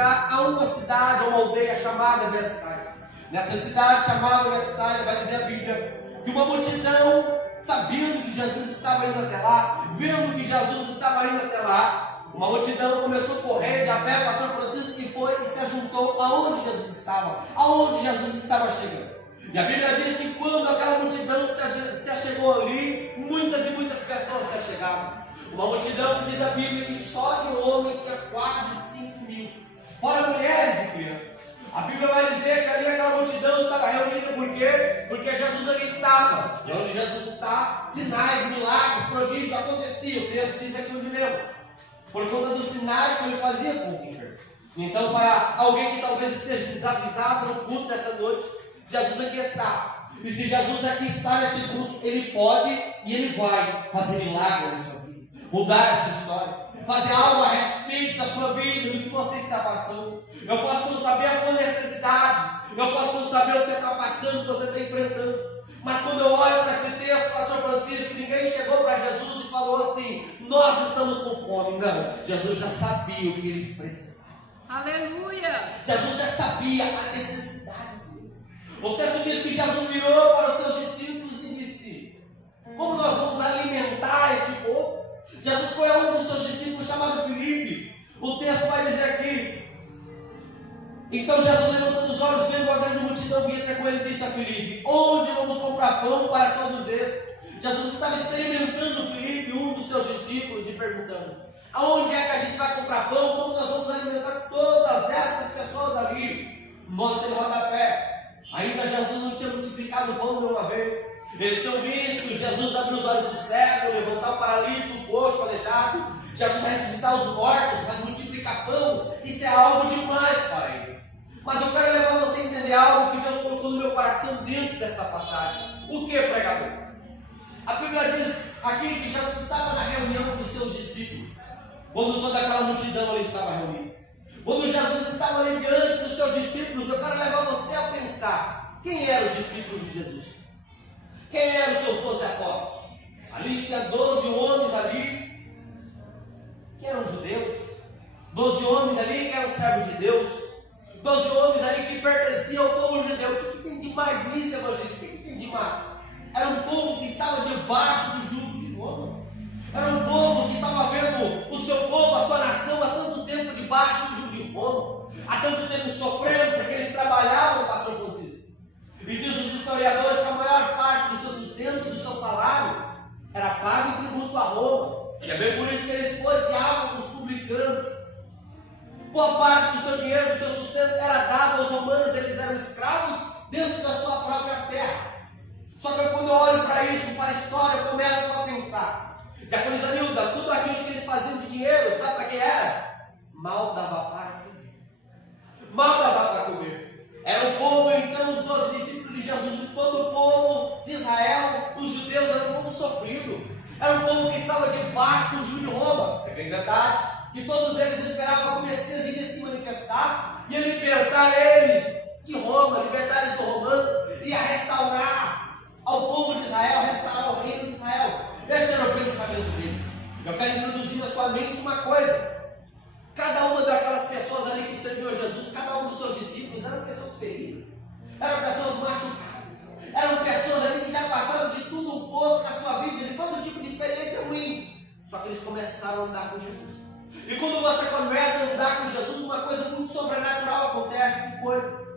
chegar a uma cidade, a uma aldeia chamada Betsaida. Nessa cidade chamada Betsaida, vai dizer a Bíblia, que uma multidão, sabendo que Jesus estava indo até lá, vendo que Jesus estava indo até lá, uma multidão começou a correr de a pé, pastor Francisco, e foi e se ajuntou aonde Jesus estava, aonde Jesus estava chegando. E a Bíblia diz que quando aquela multidão se achegou ali, muitas e muitas pessoas se achegaram. Uma multidão que diz a Bíblia que só de homem tinha quase 5.000, fora mulheres e crianças. A Bíblia vai dizer que ali aquela multidão estava reunida, por quê? Porque Jesus ali estava. E onde Jesus está, sinais, milagres, prodígios aconteciam. O texto diz aqui onde lemos. Por conta dos sinais que ele fazia com os enfermos. Então, para alguém que talvez esteja desavisado no culto dessa noite, Jesus aqui está. E se Jesus aqui está neste culto, Ele pode e Ele vai fazer milagre na sua vida, mudar a sua história, fazer algo a respeito da sua vida, do que você está passando. Eu posso não saber a tua necessidade, eu posso não saber o que você está passando, o que você está enfrentando, mas quando eu olho para esse texto, pastor Francisco, ninguém chegou para Jesus e falou assim: nós estamos com fome. Não, Jesus já sabia o que eles precisavam. Aleluia! Jesus já sabia a necessidade deles. O texto diz que Jesus virou para os seus discípulos e disse: como nós vamos alimentar este povo? Jesus foi a um dos seus discípulos chamado Filipe. O texto vai dizer aqui: então Jesus, levantando os olhos, vendo a grande multidão vinha até com ele, disse a Filipe: onde vamos comprar pão para todos esses? Jesus estava experimentando Filipe, um dos seus discípulos, e perguntando: aonde é que a gente vai comprar pão? Como nós vamos alimentar todas essas pessoas ali? Nota em rodapé. Ainda Jesus não tinha multiplicado o pão de uma vez. Eles tinham visto Jesus abrir os olhos do cego, levantar o paralítico, o coxo, o aleijado. Jesus ressuscitar os mortos, mas multiplicar pão, isso é algo demais para eles. Mas eu quero levar você a entender algo que Deus colocou no meu coração dentro dessa passagem. O que, pregador? A Bíblia diz aqui que Jesus estava na reunião dos seus discípulos, quando toda aquela multidão ali estava reunida. Quando Jesus estava ali diante dos seus discípulos, eu quero levar você a pensar: quem eram os discípulos de Jesus? Quem eram os seus 12 apóstolos? Ali tinha 12 homens ali, que eram judeus. 12 homens ali que eram servos de Deus. 12 homens ali que pertenciam ao povo judeu. O que tem de mais nisso, evangelista? O que tem de mais? Era um povo que estava debaixo do jugo de Roma. Era um povo que estava vendo o seu povo, a sua nação, há tanto tempo debaixo do jugo de Roma. Há tanto tempo sofrendo, porque eles trabalhavam, pastor Francisco. E diz os historiadores que a maior parte do seu sustento, do seu salário, era pago em tributo a Roma. E é bem por isso que eles odiavam os publicanos. Boa parte do seu dinheiro, do seu sustento era dado aos romanos, eles eram escravos dentro da sua própria terra. Só que quando eu olho para isso, para a história, eu começo a pensar: Diaconisa, tudo aquilo que eles faziam de dinheiro, sabe para que era? Mal dava para comer. Mal dava para comer. Era o povo, então, os 12 discípulos de Jesus, e todo o povo de Israel, os judeus, era um povo sofrido. Era um povo que estava debaixo do jugo de Roma. É bem verdade que todos eles esperavam que o Messias iria se manifestar, ia libertar eles de Roma, libertar eles do romano, ia restaurar ao povo de Israel, restaurar o reino de Israel. Este era o pensamento deles. Eu quero introduzir na sua mente uma coisa: cada uma daquelas pessoas ali que serviu a Jesus, cada um dos seus discípulos, eram pessoas feridas, eram pessoas machucadas, eram pessoas ali que já passaram de tudo um pouco na sua vida, de todo tipo de experiência ruim. Só que eles começaram a andar com Jesus. E quando você começa a andar com Jesus, uma coisa muito sobrenatural acontece. Que coisa?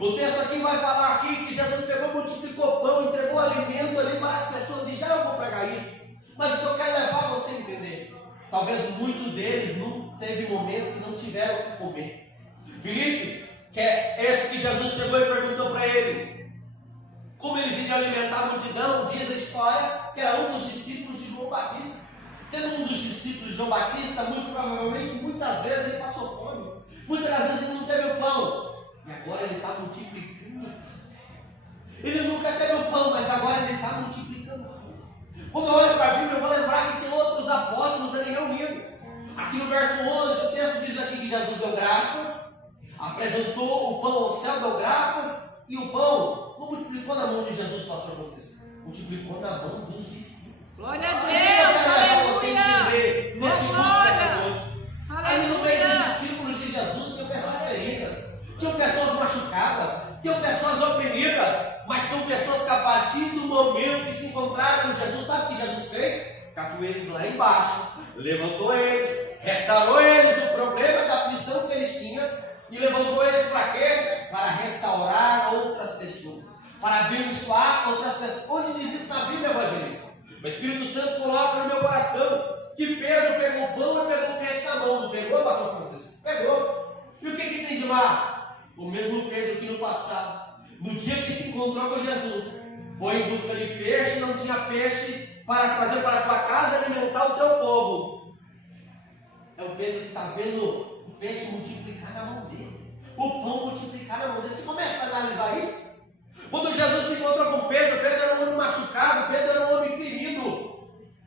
O texto aqui vai falar aqui que Jesus pegou, multiplicou pão, entregou alimento ali para as pessoas, e já eu vou pregar isso. Mas o que eu quero levar você a entender: talvez muitos deles não teve momentos que não tiveram o que comer. Filipe, que é esse que Jesus chegou e perguntou para ele como eles iriam alimentar a multidão, diz a história que era um dos discípulos de João Batista. Sendo um dos discípulos de João Batista, muito provavelmente, muitas vezes ele passou fome. Muitas das vezes ele não teve o pão. E agora ele está multiplicando. Ele nunca teve o pão, mas agora ele está multiplicando. Quando eu olho para a Bíblia, eu vou lembrar que tinha outros apóstolos ali reunidos. Aqui no verso 11, o texto diz aqui que Jesus deu graças, apresentou o pão ao céu, deu graças, e o pão não multiplicou na mão de Jesus, pastor Francisco, multiplicou na mão dos discípulos. Glória a Deus! Você entender neste culto dessa noite. Ali no meio dos discípulos de Jesus necessidade. Jesus, sabe o que Jesus fez? Catou eles lá embaixo, levantou eles, restaurou eles do problema, da aflição que eles tinham, e levantou eles para quê? Para restaurar outras pessoas, para abençoar outras pessoas. Onde diz isso na Bíblia, evangelista? O Espírito Santo coloca no meu coração que Pedro pegou o pão e pegou o peixe na mão. Não pegou, pastor Francisco? Pegou. E o que tem de mais? O mesmo Pedro que no passado, no dia que se encontrou com Jesus, foi em busca de peixe, não tinha peixe para trazer para a tua casa e alimentar o teu povo. É o Pedro que está vendo o peixe multiplicar na mão dele, o pão multiplicar na mão dele. Você começa a analisar isso? Quando Jesus se encontrou com Pedro, Pedro era um homem machucado, Pedro era um homem ferido.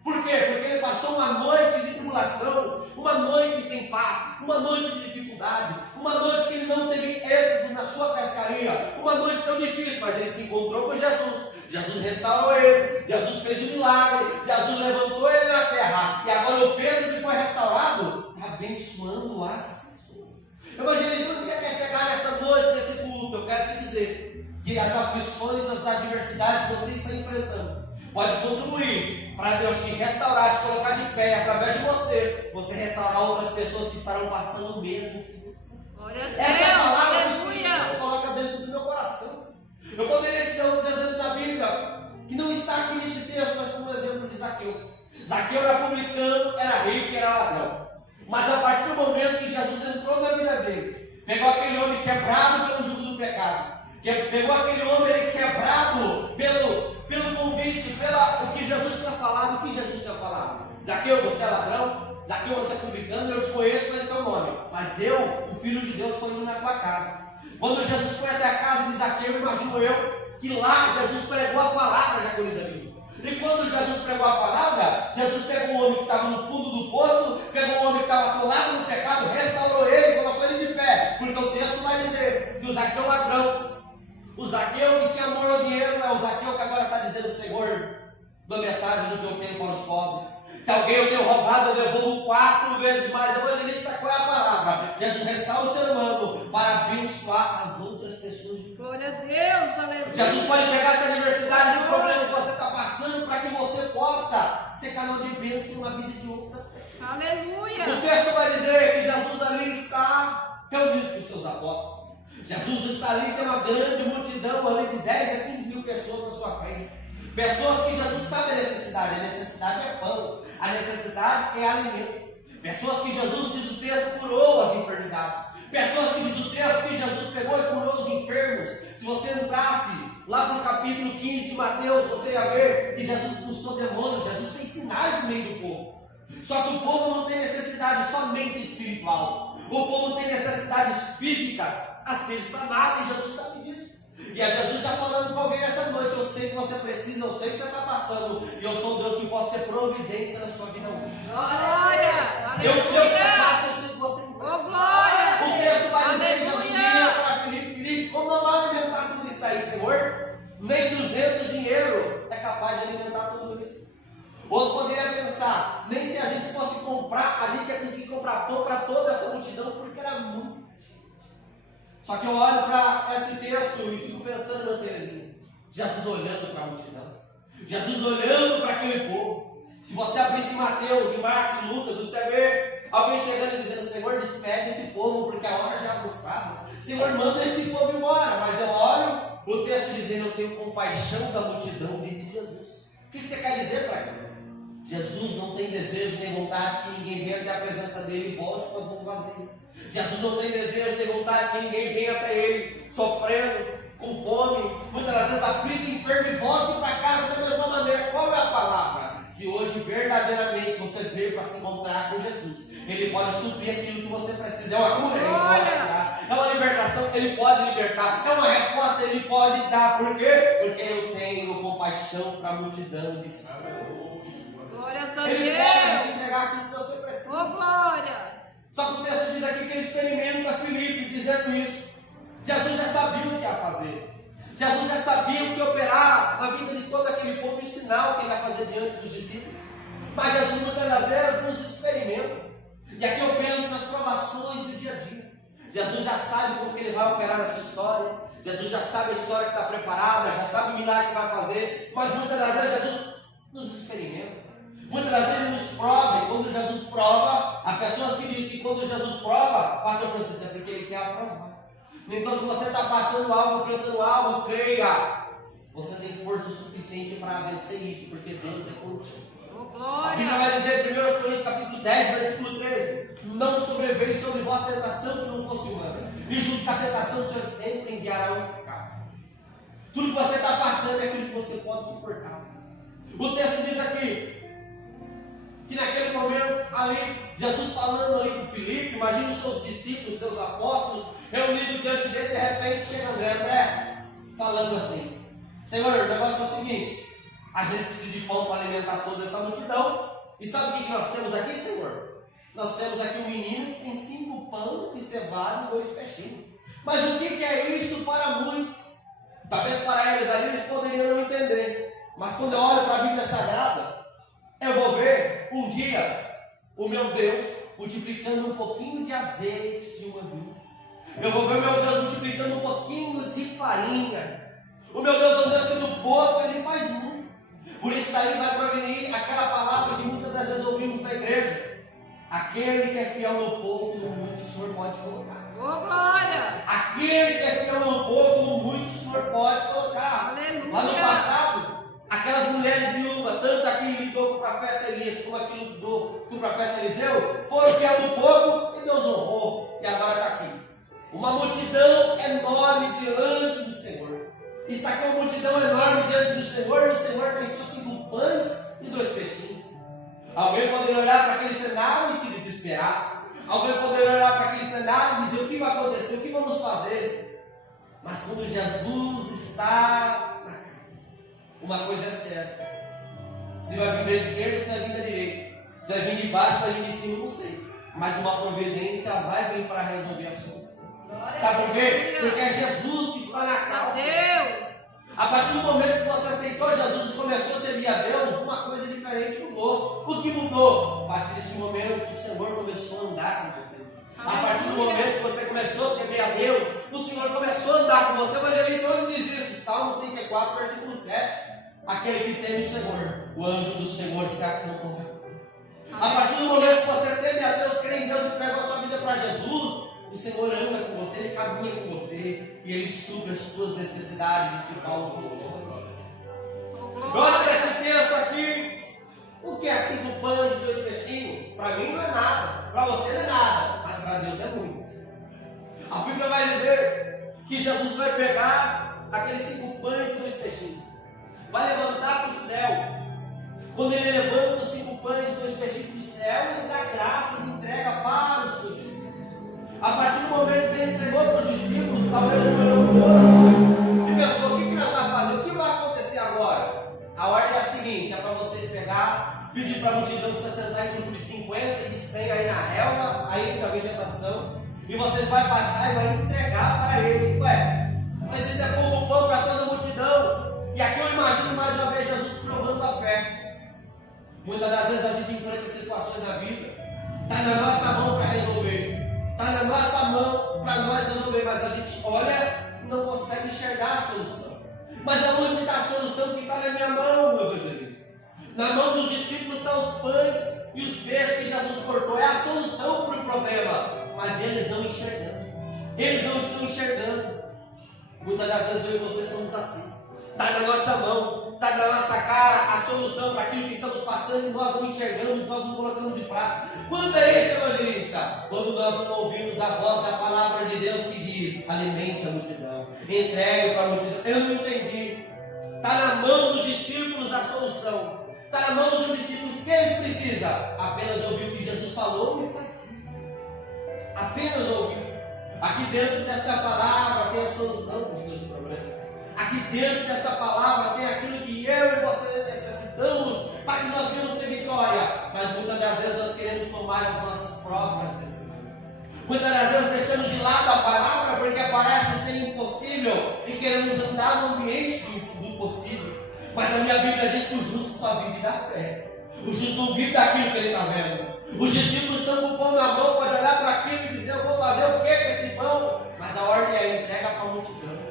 Por quê? Porque ele passou uma noite de tribulação, uma noite sem paz, uma noite de dificuldade, uma noite que ele não teve êxito na sua pescaria, uma noite tão difícil, mas ele se encontrou com Jesus. Jesus restaurou ele, Jesus fez um milagre, Jesus levantou ele na terra, e agora o Pedro que foi restaurado está abençoando as pessoas. Evangelista, quando você quer chegar nessa noite, nesse culto, eu quero te dizer que as aflições, as adversidades que você está enfrentando pode contribuir para Deus te restaurar, te colocar de pé através de você restaurar outras pessoas que estarão passando o mesmo que você. Glória a Deus, Essa palavra que o Espírito aleluia. Santo coloca dentro do meu coração. Eu poderia te dar um exemplo na Bíblia que não está aqui neste texto, mas como exemplo de Zaqueu. Zaqueu era publicano, era rico e era ladrão. Mas a partir do momento que Jesus entrou na vida dele, pegou aquele homem quebrado pelo jugo do pecado, pegou aquele homem quebrado pelo convite, o que Jesus tinha falado, o que Jesus tinha falado. Zaqueu, você é ladrão? Zaqueu, você é publicano? Eu te conheço, conheço teu nome. Mas eu, o Filho de Deus, estou indo na tua casa. Quando Jesus foi até a casa de Zaqueu, imagino eu, que lá Jesus pregou a palavra de coisa ali. E quando Jesus pregou a palavra, Jesus pegou um homem que estava no fundo do poço, pegou um homem que estava atolado no pecado, restaurou ele, colocou ele de pé. Porque o texto vai dizer que o Zaqueu ladrão, o Zaqueu que tinha amor ao dinheiro, é o Zaqueu que agora está dizendo: Senhor, dou metade do que eu tenho para os pobres. Se alguém eu tenho roubado, eu devolvo 4 vezes mais. Evangelista, qual é a palavra? Jesus restaura o ser humano para abençoar as outras pessoas. Glória a Deus, aleluia. Jesus pode pegar essa adversidade, esse problema que você está passando, para que você possa ser canal de bênção na vida de outras pessoas. Aleluia. O texto vai dizer que Jesus ali está reunido com os seus apóstolos. Jesus está ali, tem uma grande multidão ali de 10 a 15 mil pessoas na sua frente. Pessoas que Jesus sabe a necessidade é pão, a necessidade é alimento. Pessoas que Jesus, diz o texto, curou as enfermidades. Pessoas que diz o texto que Jesus pegou e curou os enfermos. Se você entrasse lá para o capítulo 15 de Mateus, você ia ver que Jesus expulsou demônios, Jesus fez sinais no meio do povo. Só que o povo não tem necessidade somente espiritual. O povo tem necessidades físicas a ser sanado, e Jesus sabe disso. E é Jesus já falando com alguém nessa noite: eu sei que você precisa, eu sei que você está passando, e eu sou um Deus que pode ser providência na sua vida hoje. Glória. Eu sei o que você Aleluia. passa, eu sei que você não Oh, glória. O texto vai dizer que Jesus Aleluia. vira para Filipe: como não vai alimentar tudo isso aí, Senhor? Nem 200 dinheiro é capaz de alimentar tudo isso. Outro poderia pensar: nem se a gente fosse comprar, a gente ia conseguir comprar pão para toda essa multidão, porque era muito. Só que eu olho para esse texto e fico pensando, meu Terezinha, Jesus olhando para a multidão, Jesus olhando para aquele povo. Se você abrisse Mateus, em Marcos e Lucas, você vê alguém chegando e dizendo: Senhor, despede esse povo, porque a hora já é avançada. Senhor, manda esse povo embora. Mas eu olho o texto dizendo: eu tenho compaixão da multidão, disse Jesus. O que você quer dizer, pai? Jesus não tem desejo nem vontade que ninguém venha até a presença dele e volte com as mãos vazias. Jesus não tem desejo nem vontade que ninguém venha até ele sofrendo, com fome, muitas das vezes aflito, enfermo, e volte para casa da mesma maneira. Qual é a palavra? Se hoje verdadeiramente você veio para se encontrar com Jesus, Ele pode suprir aquilo que você precisa. É uma cura, Ele pode curar. É uma libertação, Ele pode libertar. É uma resposta, Ele pode dar. Por quê? Porque eu tenho compaixão para a multidão de Glória a Ele Deus. pode te entregar aquilo que você precisa. Oh, glória. Só que o texto diz aqui que ele experimenta Filipe dizendo isso. Jesus já sabia o que ia fazer. Jesus já sabia o que operar na vida de todo aquele povo e o sinal que ele ia fazer diante dos discípulos. Mas Jesus muitas das vezes nos experimenta. E aqui eu penso nas provações do dia a dia. Jesus já sabe como que ele vai operar na sua história. Jesus já sabe a história que está preparada, já sabe o milagre que vai fazer. Mas muitas das vezes Jesus nos experimenta. Muitas das vezes Ele nos prova, e quando Jesus prova, há pessoas que dizem que quando Jesus prova, Pastor Francisco, é porque Ele quer aprovar. Então, se você está passando algo, enfrentando algo, creia. Você tem força suficiente para vencer isso, porque Deus é contigo. A Bíblia vai dizer em 1 Coríntios capítulo 10, versículo 13: não sobreveio sobre vós tentação que não fosse humana, e junto com a tentação o Senhor sempre enviará um escape. Tudo que você está passando é aquilo que você pode suportar. O texto diz aqui que naquele momento ali, Jesus falando ali com Filipe, imagina os seus discípulos, seus apóstolos, reunidos diante dele, de repente chega André, falando assim: Senhor, o negócio é o seguinte, a gente precisa de pão para alimentar toda essa multidão, e sabe o que nós temos aqui, Senhor? Nós temos aqui um menino que tem 5 pães e cevada e 2 peixinhos. Mas o que é isso para muitos? Talvez para eles ali eles poderiam não entender, mas quando eu olho para a Bíblia Sagrada, eu vou ver um dia o meu Deus multiplicando um pouquinho de azeite de uma vinha. Eu vou ver o meu Deus multiplicando um pouquinho de farinha. O meu Deus é um Deus que do pouco Ele faz muito. Por isso daí vai provenir aquela palavra que muitas das vezes ouvimos na igreja: aquele que é fiel no pouco, no muito o Senhor pode colocar. Oh, glória! Aquele que é fiel no pouco, no muito o Senhor pode colocar. Aleluia! Lá no passado, aquelas mulheres viúvas, tanto aquele que lidou com o profeta Elias, como aquele que lidou com o profeta Eliseu, foram fiel no pouco e Deus honrou. E agora está aqui uma multidão enorme diante do Senhor. Isso aqui é uma multidão enorme diante do Senhor, e o Senhor tem só 5 pães e 2 peixinhos. Alguém poderia olhar para aquele cenário e se desesperar. Alguém poderia olhar para aquele cenário e dizer: o que vai acontecer, o que vamos fazer? Mas quando Jesus está na casa, uma coisa é certa: se vai vir da esquerda ou se vai vir da direita, se vai vir de baixo ou vai vir de cima, não sei, mas uma providência vai vir para resolver a solução. Sabe por quê? Porque é Jesus que está na casa. Deus! A partir do momento que você aceitou Jesus e começou a servir a Deus, uma coisa diferente mudou. O que mudou? A partir desse momento, o Senhor começou a andar com você. A partir do momento que você começou a temer a Deus, o Senhor começou a andar com você. O evangelista onde diz isso? Salmo 34, versículo 7. Aquele que teme o Senhor, o anjo do Senhor se acompanha. A partir do momento que você teme a Deus, crê em Deus e entregou a sua vida para Jesus, o Senhor anda com você, Ele caminha com você e Ele supre as suas necessidades, disse Paulo. Olha para esse texto aqui. O que é 5 pães e 2 peixinhos? Para mim não é nada, para você não é nada, mas para Deus é muito. A Bíblia vai dizer que Jesus vai pegar aqueles 5 pães e 2 peixinhos, vai levantar para o céu. Quando Ele levanta os 5 pães e 2 peixinhos para o céu, Ele dá graças e entrega para os seus discípulos. A partir do momento que Ele entregou para os discípulos, talvez o meu e pensou: o que nós vamos fazer? O que vai acontecer agora? A ordem é a seguinte: é para vocês pegar, pedir para a multidão se sentar em grupo de 50 e de 100 aí na relva, aí na vegetação, e vocês vão passar e vão entregar para Ele. Ué, mas isso é pouco pão para toda a multidão. E aqui eu imagino mais uma vez Jesus provando a fé. Muitas das vezes a gente enfrenta situações na vida, está na nossa mão para resolver. Está na nossa mão para nós resolver, mas a gente olha e não consegue enxergar a solução. Mas aonde está a solução que está na minha mão, meu evangelista? Na mão dos discípulos estão os pães e os peixes que Jesus cortou. É a solução para o problema, mas eles não enxergando. Eles não estão enxergando. Muitas das vezes eu e você somos assim. Está na nossa mão, está na nossa cara a solução para aquilo que estamos passando e nós não enxergamos, nós não colocamos em prática. Quando é isso, evangelista? Quando nós não ouvimos a voz da palavra de Deus que diz: alimente a multidão, entregue para a multidão. Eu não entendi. Está na mão dos discípulos a solução. Está na mão dos discípulos. O que eles precisam? Apenas ouvir o que Jesus falou e fazer. Apenas ouvir. Aqui dentro desta palavra tem a solução para os teus problemas. Aqui dentro desta palavra tem aquilo que eu e você necessitamos para que nós venhamos ter vitória. Mas muitas das vezes nós queremos tomar as nossas próprias decisões. Muitas das vezes deixamos de lado a palavra porque parece ser impossível e queremos andar no ambiente do possível. Mas a minha Bíblia diz que o justo só vive da fé. O justo não vive daquilo que ele está vendo. Os discípulos estão com o pão na mão, pode olhar para aquilo e dizer: eu vou fazer o que com esse pão? Mas a ordem é entrega para a multidão.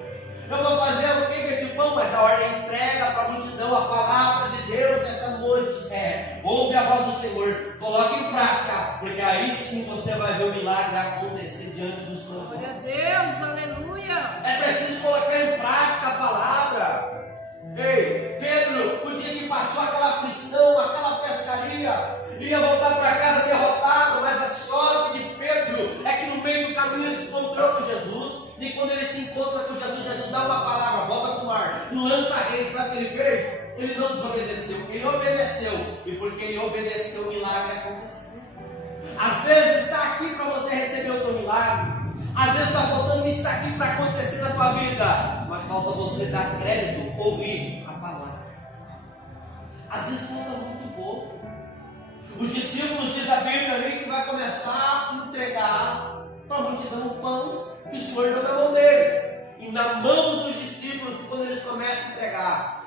Eu vou fazer o que com esse pão? Mas a ordem é entrega para a multidão a palavra de Deus nessa aí sim você vai ver o milagre acontecer diante dos seus olhos. Glória a Deus, aleluia. É preciso colocar em prática a palavra. Ei, Pedro, o dia que passou aquela aflição, aquela pescaria, ia voltar para casa derrotado, mas a sorte de Pedro é que no meio do caminho ele se encontrou com Jesus. E quando ele se encontra com Jesus, Jesus dá uma palavra, volta para o mar, lança a rede, sabe o que ele fez? Ele não desobedeceu, ele obedeceu. E porque ele obedeceu, o milagre aconteceu. Às vezes está aqui para você receber o teu milagre. Às vezes está faltando isso aqui para acontecer na tua vida. Mas falta você dar crédito, ouvir a palavra. Às vezes falta muito pouco. Os discípulos, diz a Bíblia ali, que vai começar a entregar para a multidão o pão que o Senhor deu na mão deles. E na mão dos discípulos, quando eles começam a entregar,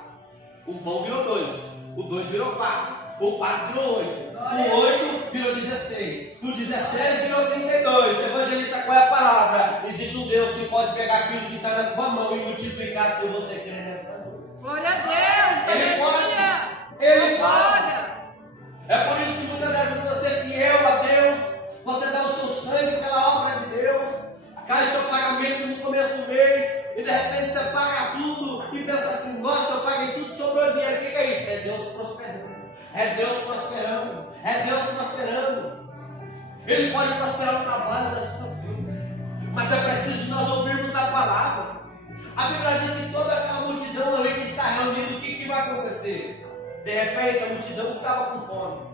o pão virou 2, o 2 virou 4, o 4 virou 8, o 8 virou 16, o 16 virou 32. Evangelista, qual é a palavra? Existe um Deus que pode pegar aquilo que está na tua mão e multiplicar se você crer nessa noite. Glória a Deus, Ele aleluia. pode. Ele Glória. pode. É por isso que muitas vezes você é fiel a Deus, você dá o seu sangue pela obra de Deus, cai seu pagamento no começo do mês, e de repente você paga tudo e pensa assim: nossa, eu paguei tudo, sobrou dinheiro. O que é isso? É Deus prosperando. É Deus prosperando. É Deus prosperando. Ele pode prosperar o trabalho das suas vidas. Mas é preciso nós ouvirmos a palavra. A Bíblia diz que toda aquela multidão ali que está reunida, o que vai acontecer? De repente a multidão que estava com fome.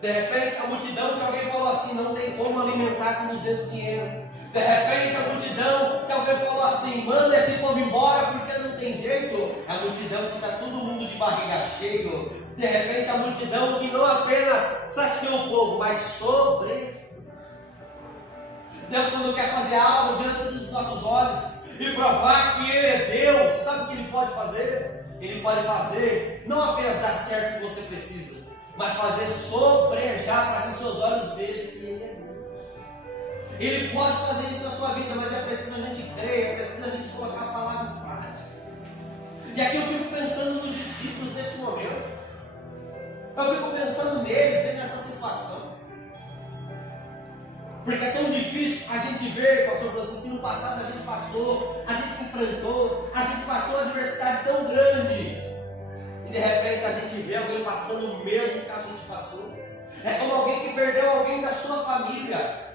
De repente a multidão que alguém falou assim: não tem como alimentar com 200 dinheiro. De repente a multidão que alguém falou assim: manda esse povo embora porque não tem jeito. A multidão que está todo mundo de barriga cheio. De repente a multidão que não apenas saciou o povo, mas sobre. Deus, quando quer fazer algo diante dos nossos olhos e provar que Ele é Deus, sabe o que Ele pode fazer? Ele pode fazer não apenas dar certo o que você precisa, mas fazer sobrejar para que os seus olhos vejam que Ele é Deus. Ele pode fazer isso na sua vida, mas é preciso a gente crer, é preciso a gente colocar a palavra em prática. E aqui eu fico pensando nos discípulos neste momento. Eu fico pensando neles, vendo essa situação. Porque é tão difícil a gente ver, pastor Francisco, que no passado a gente passou, a gente enfrentou, a gente passou uma adversidade tão grande. E de repente a gente vê alguém passando o mesmo que a gente passou. É como alguém que perdeu alguém da sua família.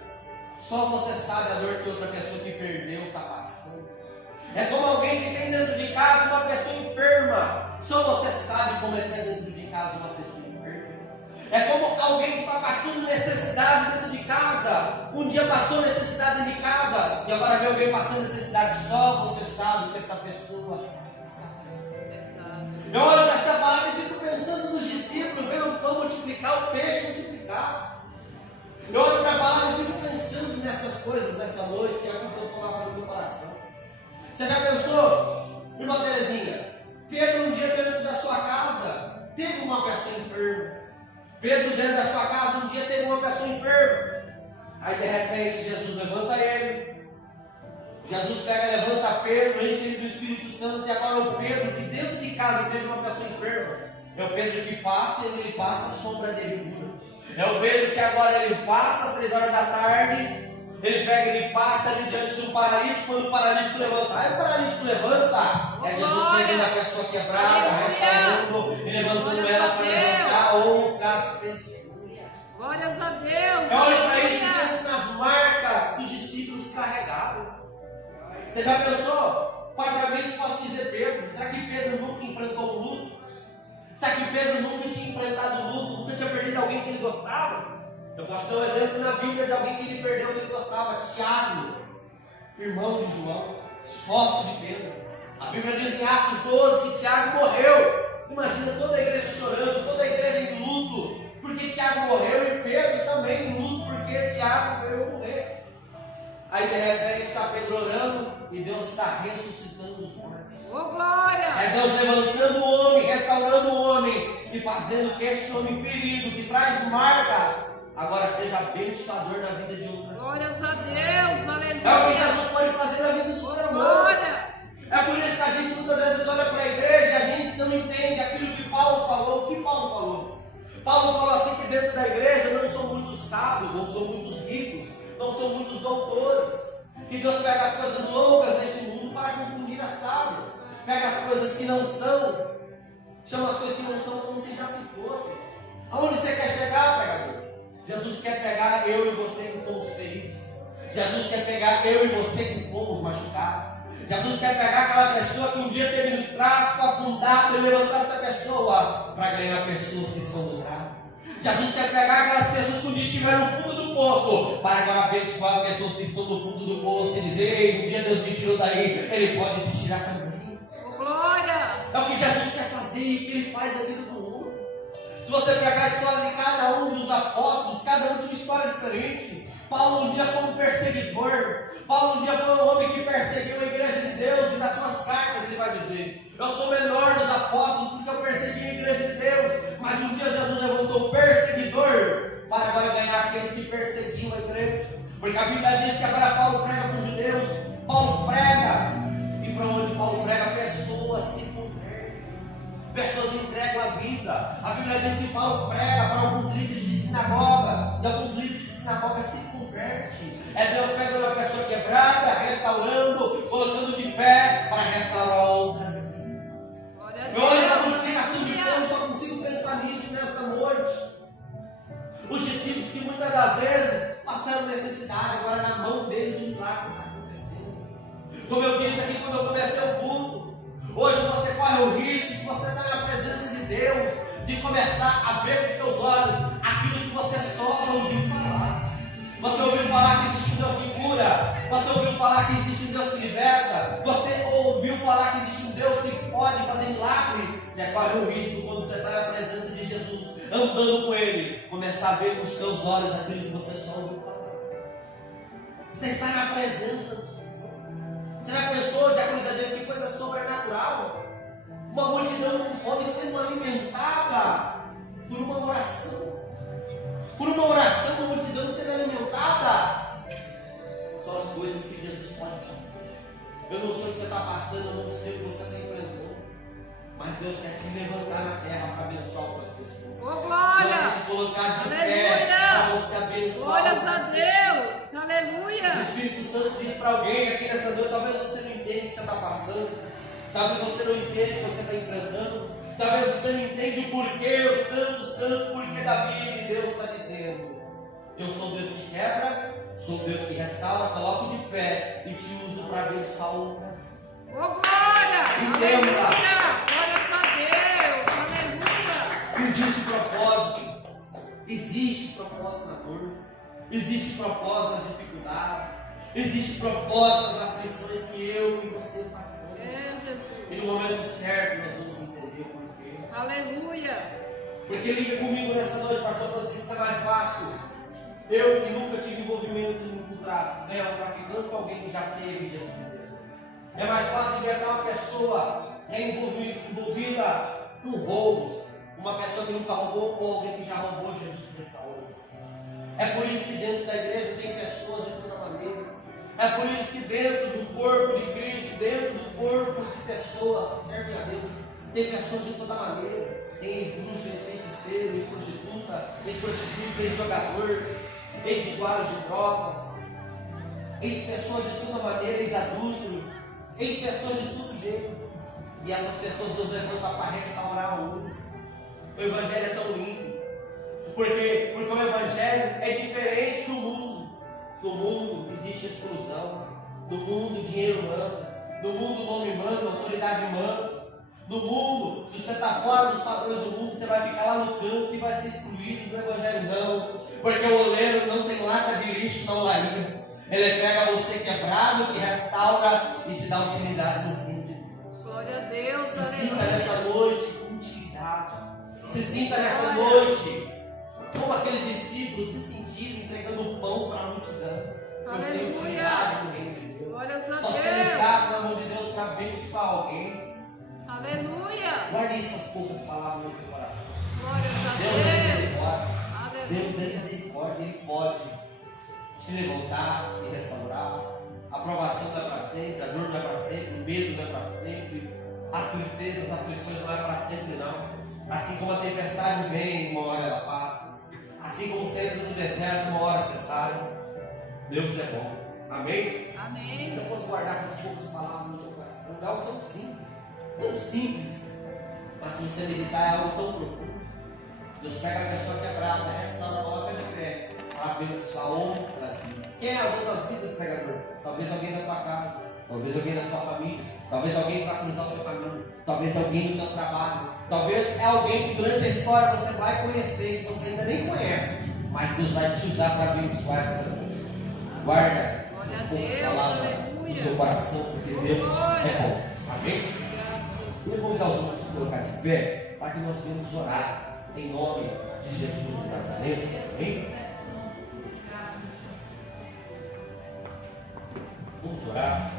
Só você sabe a dor que outra pessoa que perdeu está passando. É como alguém que tem dentro de casa uma pessoa enferma. Só você sabe como é ter dentro de casa uma pessoa enferma. É como alguém que está passando necessidade dentro de casa. Um dia passou necessidade dentro de casa e agora vê alguém passando necessidade. Só você sabe que essa pessoa está passando. Eu olho para esta palavra e fico pensando nos discípulos, vendo o pão multiplicar, o peixe multiplicar. Eu olho para a palavra e fico pensando nessas coisas nessa noite, é o que Deus coloca no meu coração. Você já pensou, irmã Terezinha? Pedro, um dia dentro da sua casa, teve uma pessoa enferma. Pedro, dentro da sua casa, um dia teve uma pessoa enferma. Aí de repente Jesus levanta ele. Jesus pega, levanta Pedro, enche ele do Espírito Santo. E agora é o Pedro que dentro de casa teve uma pessoa enferma. É o Pedro que passa, e ele passa, a sombra dele muda. É o Pedro que agora ele passa às 3 horas da tarde. Ele pega, ele passa ali diante do paralítico. Quando o paralítico levanta, aí o paralítico levanta. É Jesus pegando a pessoa quebrada, restaurando e levantando ela para levantar outras pessoas. Glórias a Deus. Eu olho para isso e penso nas marcas que os discípulos carregavam. Você já pensou? Propriamente posso dizer Pedro. Será que Pedro nunca enfrentou o luto? Será que Pedro nunca tinha enfrentado o luto? Nunca tinha perdido alguém que ele gostava? Eu posso dar um exemplo na Bíblia de alguém que ele perdeu que ele gostava. Tiago, irmão de João, sócio de Pedro. A Bíblia diz em Atos 12 que Tiago morreu. Imagina toda a igreja chorando, toda a igreja em luto, porque Tiago morreu, e Pedro também em luto, porque Tiago veio morrer. Aí de repente está Pedro orando e Deus está ressuscitando os mortos. Oh, glória! É Deus levantando o homem, restaurando o homem e fazendo que este homem ferido, que traz marcas, agora seja abençoador na vida de outras. Glórias a Deus, aleluia! É o que Jesus pode fazer na vida do ser humano. Glória! É por isso que a gente muitas vezes olha para a igreja e a gente não entende aquilo que Paulo falou. O que Paulo falou? Paulo falou assim que dentro da igreja não são muitos sábios, não são Que Deus pega as coisas loucas deste mundo para confundir as sábias. Pega as coisas que não são, chama as coisas que não são como se já se fossem. Aonde você quer chegar, pregador? Jesus quer pegar eu e você que fomos feridos. Jesus quer pegar eu e você que fomos machucados. Jesus quer pegar aquela pessoa que um dia teve no tráfico, afundado, e levantar essa pessoa para ganhar pessoas que estão no tráfico. Jesus quer pegar aquelas pessoas que um dia estiveram no fundo do poço, para agora abençoar pessoas que estão no fundo do poço e dizer: ei, um dia Deus me tirou daí, Ele pode te tirar também. Glória! É o que Jesus quer fazer e que Ele faz na vida do mundo. Se você pegar a história de cada um dos apóstolos, cada um tinha uma história diferente. Paulo um dia foi um perseguidor. Paulo um dia foi um homem que perseguiu a igreja de Deus, e nas suas cartas ele vai dizer: eu sou o menor dos apóstolos porque eu persegui a igreja de Deus. Mas um dia Jesus levantou o perseguidor para agora ganhar aqueles que perseguiam a igreja. Porque a Bíblia diz que agora Paulo prega para os judeus. Paulo prega, e para onde Paulo prega, pessoas se convertem, pessoas entregam a vida. A Bíblia diz que Paulo prega para alguns líderes de sinagoga, e alguns líderes de sinagoga se convertem. É Deus pegando uma pessoa quebrada, restaurando, colocando de pé para restaurar outras vidas. Eu olho para a multiplicação de pão, só consigo pensar nisso nesta noite. Os discípulos que muitas das vezes passaram necessidade, agora na mão deles o milagre está acontecendo. Como eu disse aqui quando eu comecei o culto, hoje você corre o risco, se você está na presença de Deus, de começar a ver com os teus olhos aquilo que você só ouviu falar. Você ouviu falar que existe um Deus que cura, você ouviu falar que existe um Deus que liberta, você ouviu falar que existe um Deus que pode fazer milagre. Você corre o risco, quando você está na presença de Jesus, andando com Ele, começar a ver com os teus olhos aquilo que você só ouviu falar. Você está na presença do Senhor. Você já pensou, Diácono Isadeiro, que coisa sobrenatural? Uma multidão com fome sendo alimentada por uma oração. Por uma oração, uma multidão sendo alimentada. São as coisas que Jesus pode fazer. Eu não sei o que você está passando, eu não sei o que você está enfrentando, mas Deus quer te levantar na terra para abençoar outras pessoas. Oh, glória! Deus quer te colocar de pé Aleluia! para você abençoar. Glórias a outras Deus! pessoas. Aleluia! O Espírito Santo diz para alguém aqui nessa noite: talvez você não entenda o que você está passando, talvez você não entenda o que você está enfrentando, talvez você não entenda o porquê, os tantos porquê da Bíblia, e Deus está dizendo: eu sou Deus que quebra, sou Deus que restaura, coloco de pé e te uso para abençoar outras. Oh, glória! Entenda. Aleluia! Glórias a Deus! Aleluia! Existe propósito na dor, existe propósito nas dificuldades, existe propósito nas aflições que eu e você passamos. É, Jesus! E no momento certo nós vamos entender o porquê. Aleluia! Porque liga comigo nessa noite, pastor Francisco, está mais fácil. Eu que nunca tive envolvimento com tráfico, ganhar um traficante ou alguém que já teve Jesus. É mais fácil libertar uma pessoa que é envolvida com roubos, uma pessoa que nunca roubou ou alguém que já roubou. Jesus restaurou. É por isso que dentro da igreja tem pessoas de toda maneira. É por isso que dentro do corpo de Cristo, dentro do corpo de pessoas que servem a Deus, tem pessoas de toda maneira. Tem ex-bruxo, ex-feiticeiro, ex-prostituta, ex-jogador, ex-usuário de drogas, ex-pessoas de toda maneira, ex-adulto, ex-pessoas de todo jeito. E essas pessoas Deus levanta para restaurar o mundo. O Evangelho é tão lindo. Porque o Evangelho é diferente do mundo. No mundo existe exclusão. No mundo dinheiro manda. No mundo nome manda, autoridade manda. No mundo, se você está fora dos padrões do mundo, você vai ficar lá no canto e vai ser excluído. No Evangelho não. Porque o oleiro não tem lata de lixo na olaria. Ele pega você quebrado, te restaura e te dá utilidade no reino de Deus. Glória a Deus! Se sinta Aleluia! nessa noite com utilidade. Se sinta nessa noite como aqueles discípulos se sentiram entregando o pão para a multidão. Eu tenho utilidade no reino de Deus. Glórias a Posso ser Deus! usado na mão de Deus para abençoar alguém. Aleluia! Guarde essas poucas palavras no teu coração. Glórias a Deus é Deus! misericórdia. Aleluia! Deus é misericórdia. Ele pode te levantar, te restaurar. A aprovação não é para sempre, a dor não é para sempre, o medo não é para sempre, as tristezas, as aflições não é para sempre, não. Assim como a tempestade vem, uma hora ela passa. Assim como você entra no deserto, uma hora você sai. Deus é bom. Amém? Amém. Se eu fosse guardar essas poucas palavras no teu coração, é algo tão simples, mas se você meditar é algo tão profundo. Deus pega a pessoa quebrada, restaura, coloca de pé, para abençoar outras vidas. Quem é as outras vidas, pregador? Talvez alguém da tua casa, talvez alguém da tua família, talvez alguém que vai cruzar o teu caminho, talvez alguém do teu trabalho, talvez é alguém que durante a história você vai conhecer, que você ainda nem conhece, mas Deus vai te usar para abençoar essas pessoas. Guarda essas poucas palavras no teu coração, porque Deus é bom. Amém? Eu vou convidar os outros a se colocar de pé, para que nós venhamos orar em nome de Jesus de Nazaré. Amém? Vamos orar.